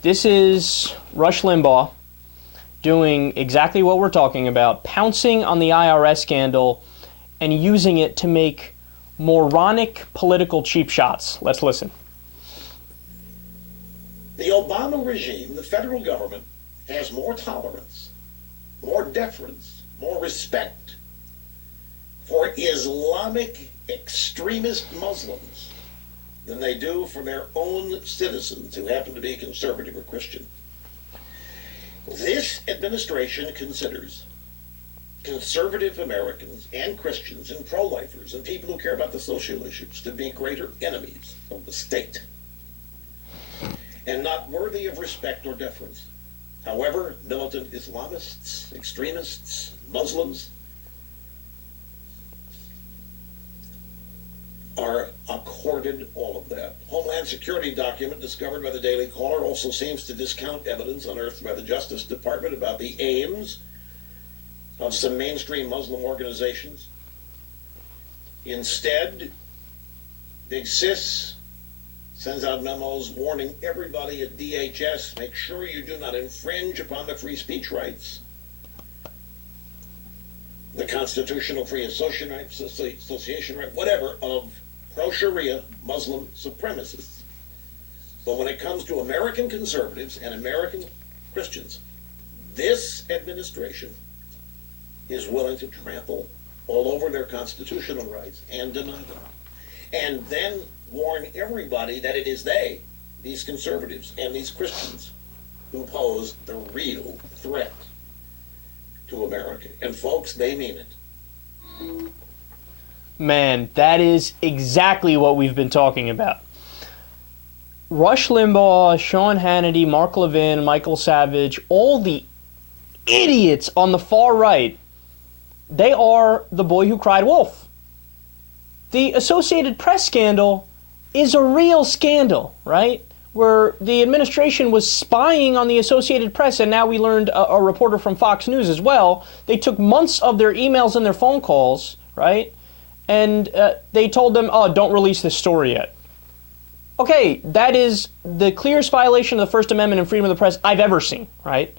This is Rush Limbaugh doing exactly what we're talking about, pouncing on the IRS scandal and using it to make moronic political cheap shots. Let's listen. The Obama regime, the federal government, has more tolerance, more deference, more respect for Islamic extremist Muslims than they do for their own citizens who happen to be conservative or Christian. This administration considers conservative Americans and Christians and pro-lifers and people who care about the social issues to be greater enemies of the state and not worthy of respect or deference. However, militant Islamists, extremists, Muslims are accorded all of that. Homeland Security document discovered by the Daily Caller also seems to discount evidence unearthed by the Justice Department about the aims of some mainstream Muslim organizations. Instead, Big Sis sends out memos warning everybody at DHS, make sure you do not infringe upon the free speech rights, the constitutional free association right, whatever, of pro-Sharia Muslim supremacists. But when it comes to American conservatives and American Christians, this administration is willing to trample all over their constitutional rights and deny them. And then warn everybody that it is they, these conservatives and these Christians, who pose the real threat to America. And folks, they mean it. Man, that is exactly what we've been talking about. Rush Limbaugh, Sean Hannity, Mark Levin, Michael Savage, all the idiots on the far right, they are the boy who cried wolf. The Associated Press scandal is a real scandal, right? Where the administration was spying on the Associated Press, and now we learned a reporter from Fox News as well. They took months of their emails and their phone calls, right? And they told them, oh, don't release this story yet. Okay, that is the clearest violation of the First Amendment and freedom of the press I've ever seen, right?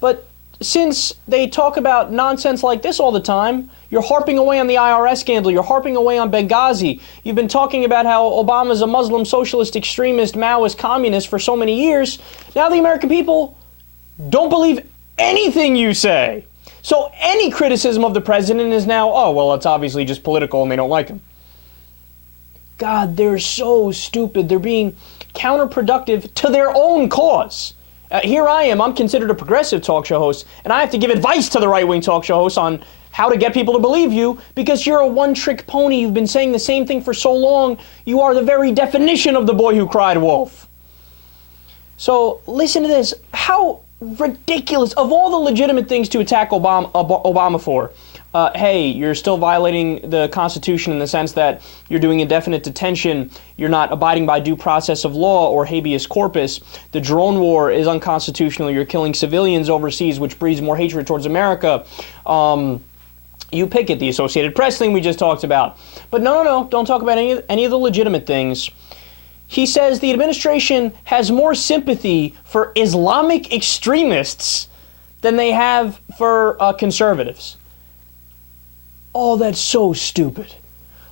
But since they talk about nonsense like this all the time, you're harping away on the IRS scandal, you're harping away on Benghazi, you've been talking about how Obama's a Muslim, socialist, extremist, Maoist, communist for so many years. Now the American people don't believe anything you say. So any criticism of the president is now, oh, well, it's obviously just political and they don't like him. God, they're so stupid. They're being counterproductive to their own cause. Here I am, I'm considered a progressive talk show host, and I have to give advice to the right-wing talk show hosts on how to get people to believe you because you're a one-trick pony. You've been saying the same thing for so long. You are the very definition of the boy who cried wolf. So listen to this. How ridiculous. Of all the legitimate things to attack Obama for, hey, you're still violating the Constitution in the sense that you're doing indefinite detention, you're not abiding by due process of law or habeas corpus, the drone war is unconstitutional, you're killing civilians overseas, which breeds more hatred towards America. You pick it, the Associated Press thing we just talked about. But no, don't talk about any of the legitimate things. He says the administration has more sympathy for Islamic extremists than they have for conservatives. Oh, that's so stupid.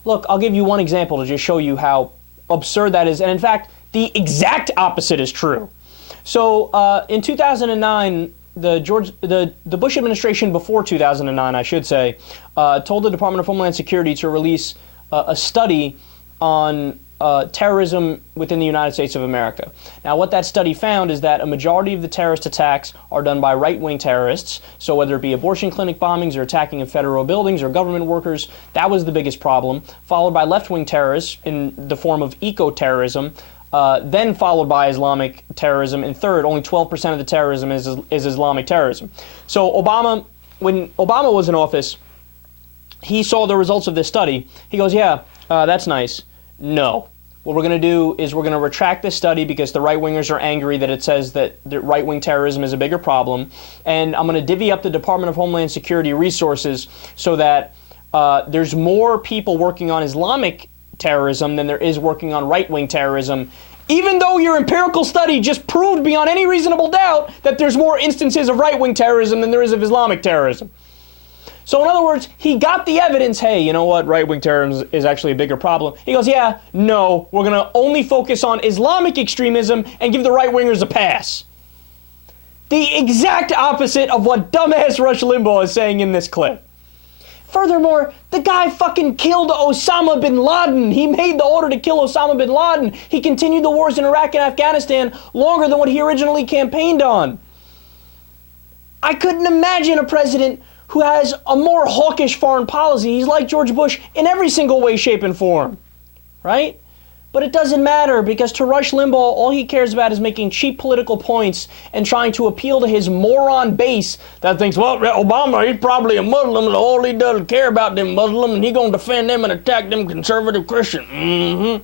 Look, I'll give you one example to just show you how absurd that is. And in fact, the exact opposite is true. So in 2009, the Bush administration before 2009, I should say, told the Department of Homeland Security to release a study on terrorism within the United States of America. Now, what that study found is that a majority of the terrorist attacks are done by right-wing terrorists. So whether it be abortion clinic bombings or attacking of federal buildings or government workers, that was the biggest problem, followed by left-wing terrorists in the form of eco-terrorism, then followed by Islamic terrorism, and third, only 12% of the terrorism is Islamic terrorism. So when Obama was in office, he saw the results of this study. He goes, yeah, that's nice. No. What we're going to do is we're going to retract this study because the right-wingers are angry that it says that the right-wing terrorism is a bigger problem. And I'm going to divvy up the Department of Homeland Security resources so that there's more people working on Islamic terrorism than there is working on right-wing terrorism. Even though your empirical study just proved beyond any reasonable doubt that there's more instances of right-wing terrorism than there is of Islamic terrorism. So in other words, he got the evidence, hey, you know what, right-wing terrorism is actually a bigger problem. He goes, yeah, no, we're going to only focus on Islamic extremism and give the right-wingers a pass. The exact opposite of what dumbass Rush Limbaugh is saying in this clip. Furthermore, the guy fucking killed Osama bin Laden. He made the order to kill Osama bin Laden. He continued the wars in Iraq and Afghanistan longer than what he originally campaigned on. I couldn't imagine a president who has a more hawkish foreign policy. He's like George Bush in every single way, shape, and form. Right? But it doesn't matter, because to Rush Limbaugh, all he cares about is making cheap political points and trying to appeal to his moron base that thinks, well, Obama, he's probably a Muslim, and all he does is care about them Muslims, and he's going to defend them and attack them conservative Christians.